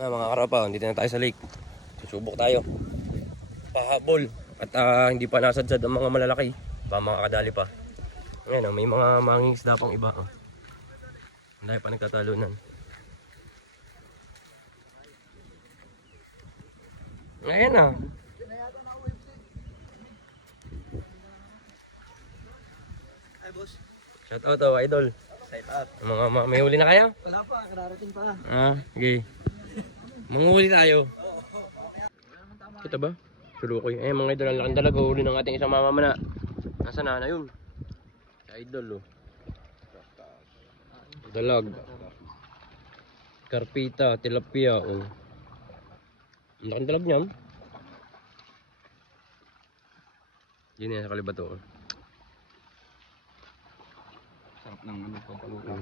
Mga karapaw, dito na tayo sa lake. Susubok tayo. Pahabol. At hindi pa nasadsad ang mga malalaki. Ba mga kadali pa. Ngayon, may mga mangingisda pang iba. Hindi pa nagtatalunan. Ngayon na. Ay, boss. Shout out oh, idol. Shout out. May huli na kayo? Wala pa, kararating pa. Okay. Manghuli tayo. Kita ba? Surukoy. Mga idol, ang laking dalaga. Huli ng ating isang mamamana. Nasaan na yun? Si idol, oh. Dalag. Karpita, tilapia, oh. Ang laking dalag niyan. Yun yan sa kalibato, oh. Sarap ng ano, pampaluto.